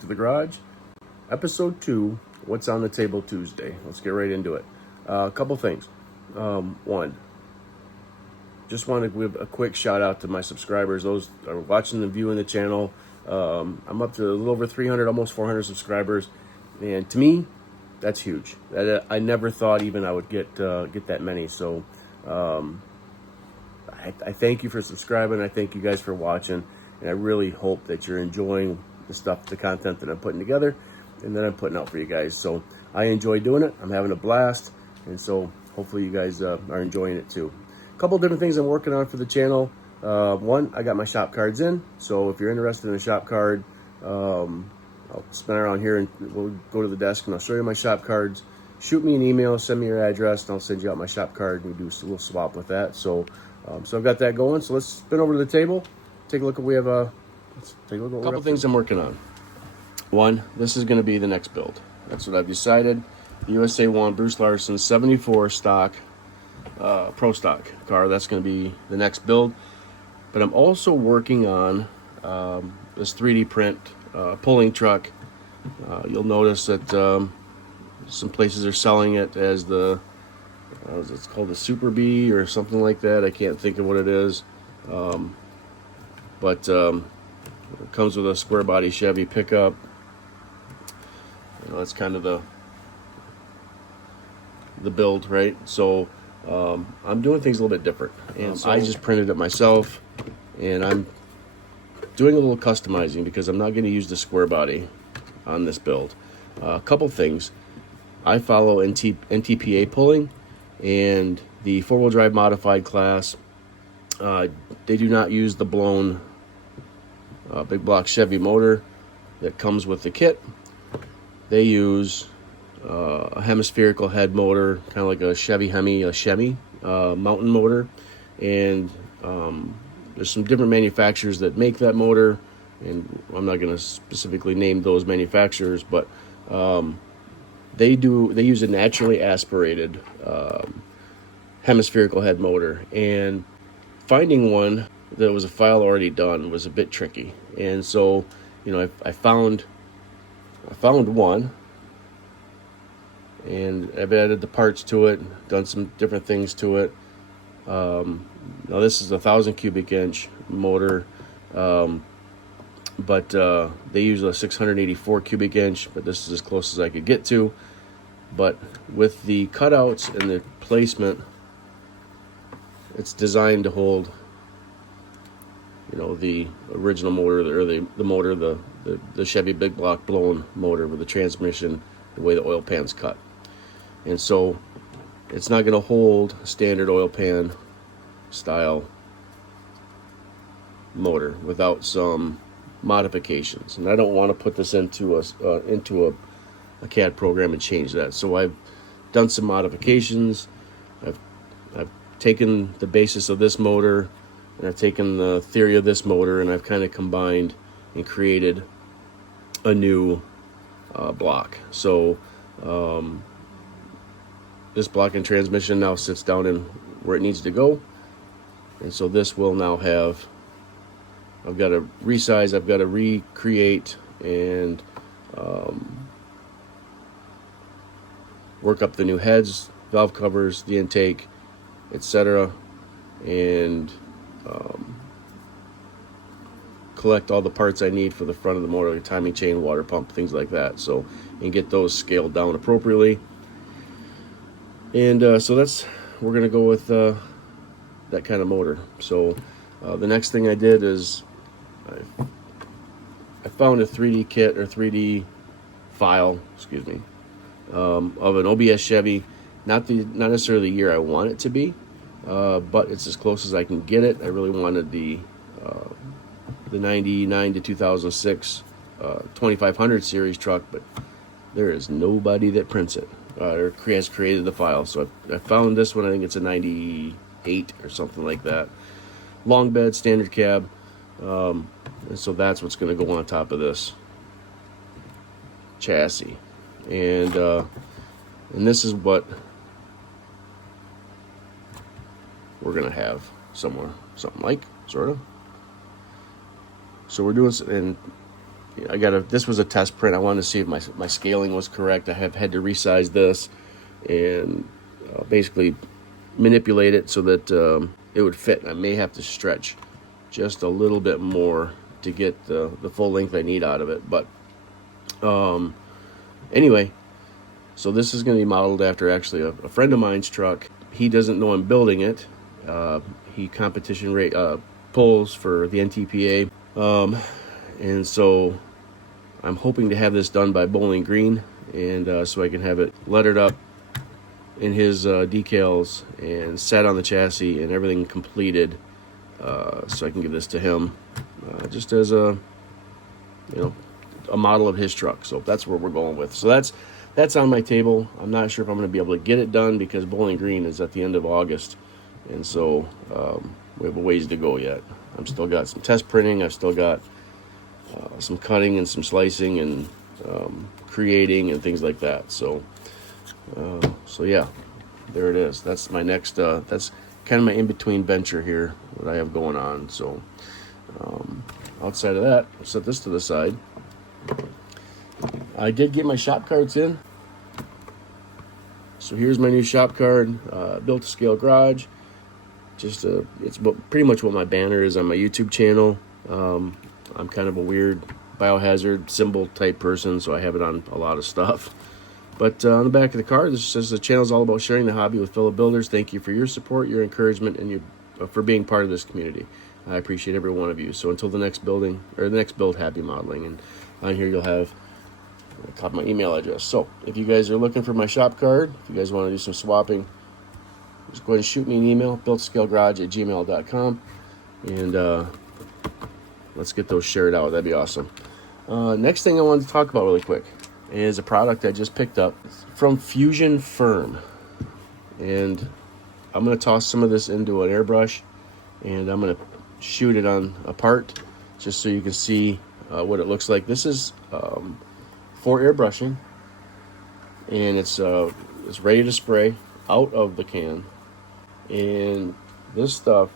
back to the garage. Episode 2, What's on the Table Tuesday. Let's get right into it. A couple things. One, just want to give a quick shout out to my subscribers. Those are watching and viewing the channel. I'm up to a little over 300, almost 400 subscribers. And to me, that's huge. I never thought even I would get that many. So I thank you for subscribing. I thank you guys for watching. And I really hope that you're enjoying the content that I'm putting together and that I'm putting out for you guys. So I enjoy doing it. I'm having a blast. And so hopefully you guys are enjoying it too. A couple different things I'm working on for the channel. One, I got my shop cards in. So if you're interested in a shop card, I'll spin around here and we'll go to the desk and I'll show you my shop cards. Shoot me an email, send me your address, and I'll send you out my shop card and we do a little swap with that. So I've got that going. So let's spin over to the table. Take a look at let's take a look at what a couple things I'm working on. One, this is going to be the next build. That's what I've decided. The USA 1 Bruce Larson 74 stock, pro stock car. That's going to be the next build. But I'm also working on this 3D print pulling truck. You'll notice that some places are selling it as it's called the Super Bee or something like that. I can't think of what it is. But it comes with a square body Chevy pickup. That's kind of the build, right? So I'm doing things a little bit different. And so I just printed it myself, and I'm doing a little customizing because I'm not going to use the square body on this build. A couple things. I follow NTPA pulling, and the four-wheel drive modified class. They do not use the blown big block Chevy motor that comes with the kit. They use a hemispherical head motor, kind of like a Chevy mountain motor. And there's some different manufacturers that make that motor, and I'm not going to specifically name those manufacturers, but they use a naturally aspirated hemispherical head motor. And finding one that was a file already done was a bit tricky. And so, I found one, and I've added the parts to it, done some different things to it. Now this is a 1,000 cubic inch motor, but they use a 684 cubic inch, but this is as close as I could get to. But with the cutouts and the placement, it's designed to hold the original motor, or the motor, the Chevy big block blown motor with the transmission, the way the oil pan's cut. And so it's not going to hold a standard oil pan style motor without some modifications. And I don't want to put this into a CAD program and change that. So I've done some modifications. I've taken the basis of this motor, and I've taken the theory of this motor, and I've kind of combined and created a new block. So this block and transmission now sits down in where it needs to go. And so this will now have, I've got to resize, I've got to recreate and work up the new heads, valve covers, the intake, etc. And collect all the parts I need for the front of the motor, like timing chain, water pump, things like that. So, and get those scaled down appropriately. And so we're going to go with that kind of motor. So the next thing I did is I found a 3D kit, or 3D file, of an OBS Chevy. Not necessarily the year I want it to be, but it's as close as I can get it. I really wanted the 99 to 2006 2500 series truck, but there is nobody that prints it or has created the file. So I found this one. I think it's a 98 or something like that. Long bed, standard cab, and so that's what's going to go on top of this chassis. And this is what we're going to have somewhere, something like, sort of. So we're doing, and this was a test print. I wanted to see if my scaling was correct. I have had to resize this and basically manipulate it so that it would fit. I may have to stretch just a little bit more to get the full length I need out of it. But anyway, so this is going to be modeled after actually a friend of mine's truck. He doesn't know I'm building it. He competition rate pulls for the NTPA. And so I'm hoping to have this done by Bowling Green, and so I can have it lettered up in his decals and set on the chassis and everything completed, so I can give this to him just as a model of his truck. So that's where we're going with. So that's on my table. I'm not sure if I'm going to be able to get it done because Bowling Green is at the end of August, and so we have a ways to go yet. I've still got some test printing. I've still got some cutting and some slicing and creating and things like that. So yeah, there it is. That's my next. That's kind of my in-between venture here that I have going on. So outside of that, I'll set this to the side. I did get my shop cards in. So here's my new shop card, built to scale garage. Just it's pretty much what my banner is on my YouTube channel. I'm kind of a weird biohazard symbol type person, so I have it on a lot of stuff. But on the back of the card, this says the channel is all about sharing the hobby with fellow builders. Thank you for your support, your encouragement, and for being part of this community. I appreciate every one of you. So until the next build, happy modeling. And on here you'll have my email address. So if you guys are looking for my shop card, if you guys want to do some swapping, just go ahead and shoot me an email, builtscalegarage@gmail.com, and let's get those shared out. That'd be awesome. Next thing I wanted to talk about really quick is a product I just picked up from Fusion Firm, and I'm going to toss some of this into an airbrush, and I'm going to shoot it on a part just so you can see what it looks like. This is for airbrushing, and it's ready to spray out of the can, and this stuff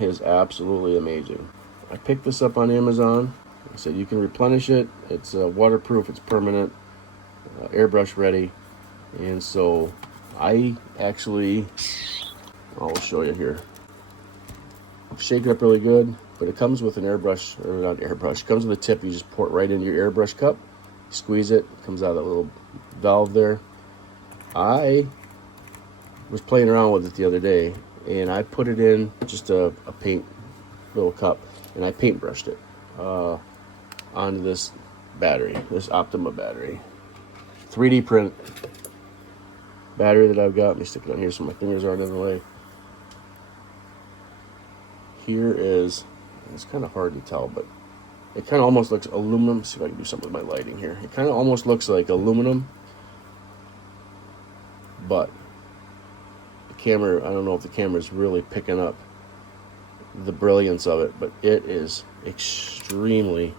is absolutely amazing. I picked this up on Amazon. I said you can replenish it. It's waterproof. It's permanent, airbrush ready. And so I'll show you here. Shake it up really good, but it comes with an airbrush, or not airbrush. It comes with a tip. You just pour it right into your airbrush cup, squeeze it. It comes out of that little valve there. I was playing around with it the other day, and I put it in just a paint little cup, and I paint brushed it onto this battery, this Optima battery, 3D print battery that I've got. Let me stick it on here so my fingers aren't in the way. Here is, it's kind of hard to tell, but it kind of almost looks aluminum. Let's see if I can do something with my lighting here. It kind of almost looks like aluminum, but the camera, I don't know if the camera is really picking up the brilliance of it, but it is extremely,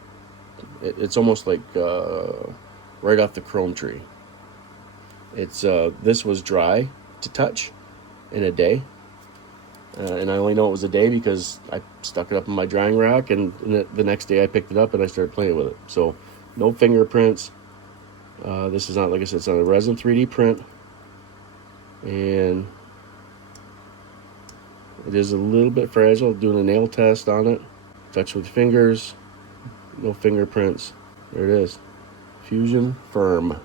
it's almost like right off the chrome tree. It's this was dry to touch in a day, and I only know it was a day because I stuck it up in my drying rack, and the next day I picked it up and I started playing with it. So no fingerprints. This is not, like I said, it's on a resin 3D print, and it is a little bit fragile. Doing a nail test on it, touch with fingers, no fingerprints. There it is, Fusion Firm.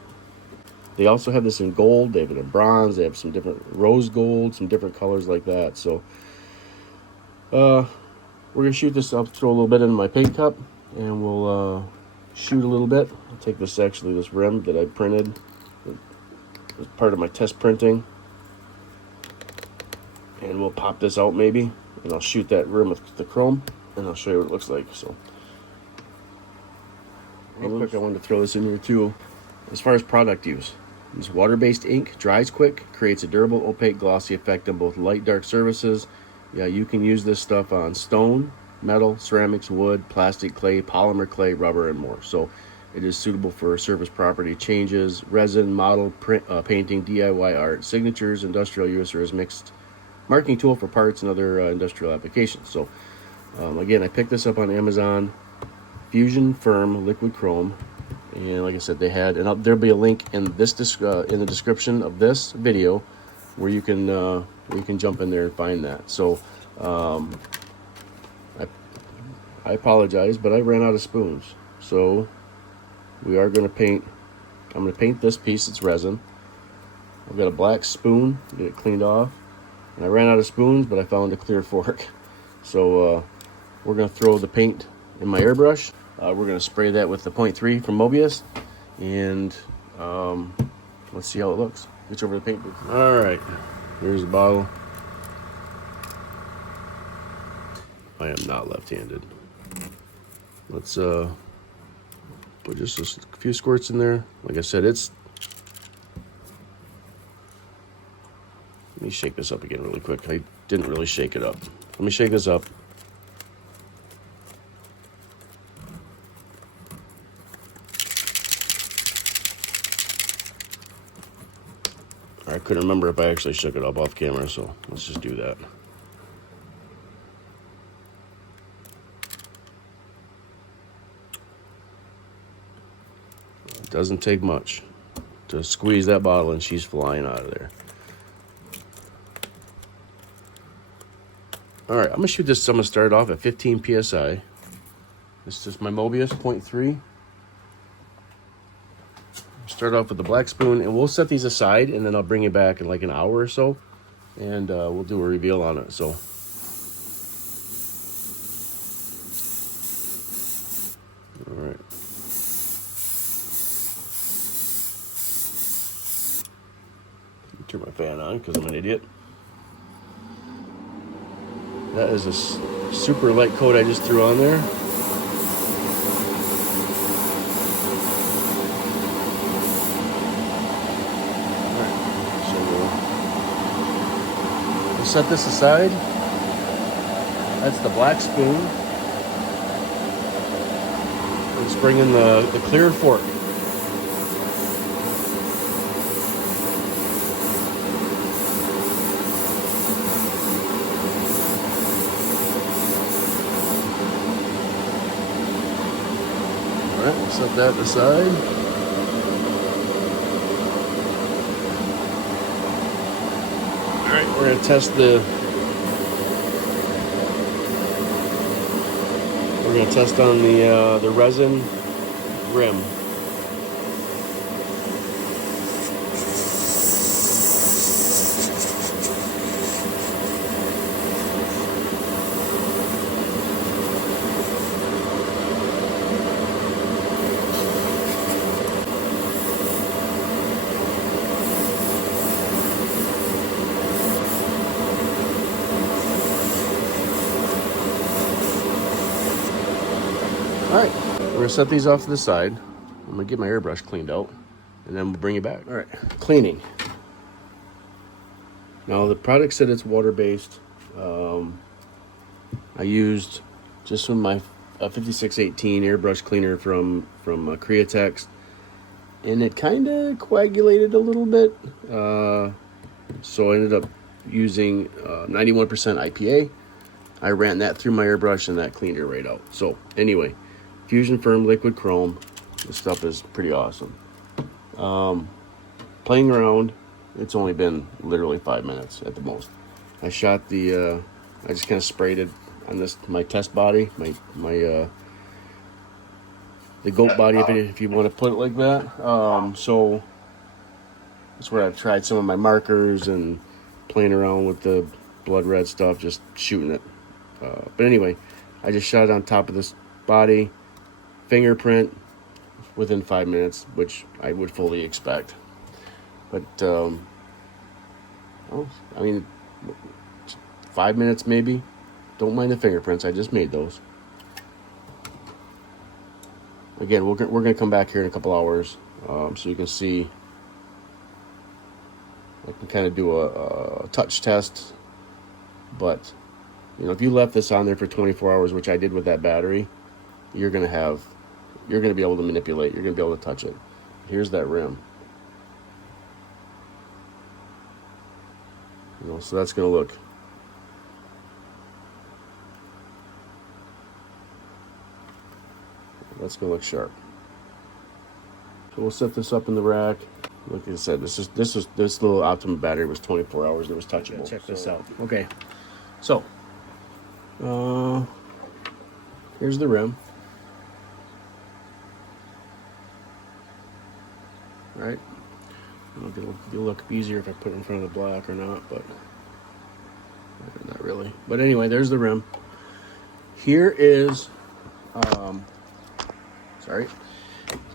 They also have this in gold, they have it in bronze, they have some different rose gold, some different colors like that. So we're gonna shoot this up, throw a little bit in my paint cup, and we'll shoot a little bit. I'll take this rim that I printed as part of my test printing, and we'll pop this out maybe, and I'll shoot that rim with the chrome, and I'll show you what it looks like. So real quick, I wanted to throw this in here too. As far as product use, this water-based ink dries quick, creates a durable, opaque, glossy effect on both light, dark surfaces. Yeah, you can use this stuff on stone, metal, ceramics, wood, plastic, clay, polymer clay, rubber, and more. So it is suitable for surface property changes, resin, model, print, painting, DIY art, signatures, industrial use, or as mixed marking tool for parts and other industrial applications. So again, I picked this up on Amazon Fusion Firm Liquid Chrome. And like I said, they had, and there'll be a link in this in the description of this video where you can jump in there and find that. So I apologize, but I ran out of spoons. So we are going to paint. I'm going to paint this piece. It's resin. I've got a black spoon, get it cleaned off. And I ran out of spoons, but I found a clear fork. So we're going to throw the paint in my airbrush. We're going to spray that with the 0.3 from Mobius. And let's see how it looks. Reach over the paint booth. All right, here's the bottle. I am not left-handed. Let's put just a few squirts in there. Like I said, let me shake this up again really quick. I didn't really shake it up. Let me shake this up. I couldn't remember if I actually shook it up off camera, so let's just do that. It doesn't take much to squeeze that bottle and she's flying out of there. All right, I'm gonna shoot this. I'm gonna start off at 15 PSI. This is just my Mobius 0.3. Start off with the black spoon, and we'll set these aside, and then I'll bring it back in like an hour or so, and we'll do a reveal on it. So, all right. Turn my fan on because I'm an idiot. That is a super light coat I just threw on there. Alright, so we'll set this aside. That's the black spoon. Let's bring in the clear fork. Alright, we'll set that aside. Alright, we're going to test on the resin rim. All right, we're gonna set these off to the side. I'm gonna get my airbrush cleaned out, and then we'll bring it back. All right, cleaning. Now the product said it's water-based. I used just from my 5618 airbrush cleaner from Createx, and it kind of coagulated a little bit. So I ended up using 91% IPA. I ran that through my airbrush, and that cleaned it right out. So anyway. Fusion Firm Liquid Chrome. This stuff is pretty awesome. Playing around, it's only been literally 5 minutes at the most. I shot I just kind of sprayed it on my test body, the goat body, if you want to put it like that. So that's where I've tried some of my markers and playing around with the blood red stuff, just shooting it. But anyway, I just shot it on top of this body. Fingerprint within 5 minutes, which I would fully expect. But I mean, 5 minutes maybe. Don't mind the fingerprints. I just made those. Again, we're gonna come back here in a couple hours, so you can see. I can kind of do a touch test, but you know, if you left this on there for 24 hours, which I did with that battery, you're gonna be able to manipulate. You're gonna be able to touch it. Here's that rim. You know, so that's gonna look. That's gonna look sharp. So we'll set this up in the rack. Like I said, this little Optimum battery was 24 hours. It was touchable. Check this out. Okay, so here's the rim. Right. It'll look easier if I put it in front of the black or not, but not really. But anyway, there's the rim. Here is,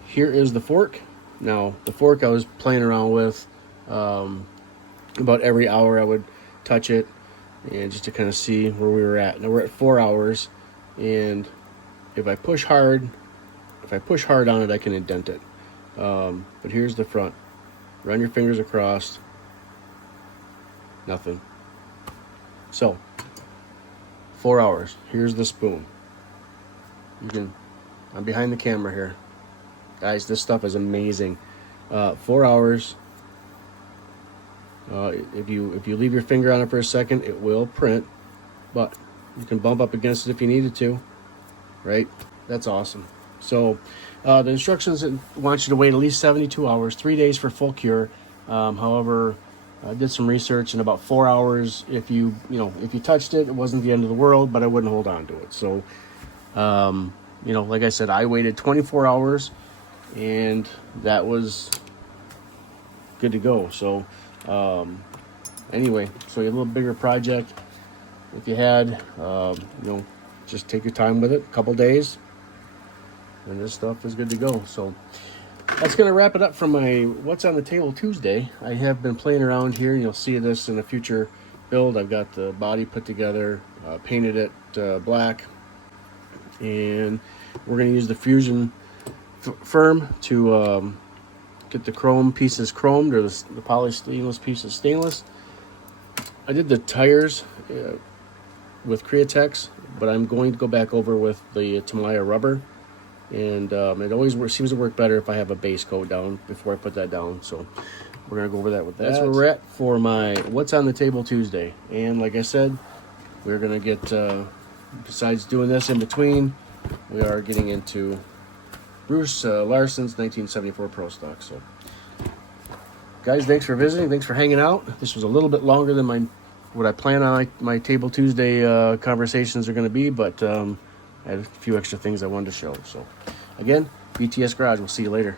here is the fork. Now, the fork I was playing around with about every hour I would touch it, and just to kind of see where we were at. Now we're at 4 hours, and if I push hard on it, I can indent it. But here's the front. Run your fingers across. Nothing. So, 4 hours. Here's the spoon. I'm behind the camera here. Guys, this stuff is amazing. 4 hours. If you leave your finger on it for a second, it will print, but you can bump up against it if you needed to, right? That's awesome. So the instructions want you to wait at least 72 hours, 3 days for full cure. However, I did some research, and about 4 hours, if you touched it, it wasn't the end of the world, but I wouldn't hold on to it. So, like I said, I waited 24 hours, and that was good to go. So, anyway, so you have a little bigger project. If you had, just take your time with it, a couple days, and this stuff is good to go. So that's going to wrap it up for my What's on the Table Tuesday. I have been playing around here. You'll see this in a future build. I've got the body put together, painted it black, and we're going to use the Fusion Firm to get the chrome pieces chromed, or the polished stainless pieces stainless. I did the tires with Createx, but I'm going to go back over with the Tamiya rubber. And it always seems to work better if I have a base coat down before I put that down. So we're going to go over that with that. That's where we're at for my What's on the Table Tuesday. And like I said, we're going to get, besides doing this in between, we are getting into Bruce Larson's 1974 Pro Stock. So guys, thanks for visiting. Thanks for hanging out. This was a little bit longer than what I plan on my Table Tuesday conversations are going to be, but I had a few extra things I wanted to show. So again, BTS Garage. We'll see you later.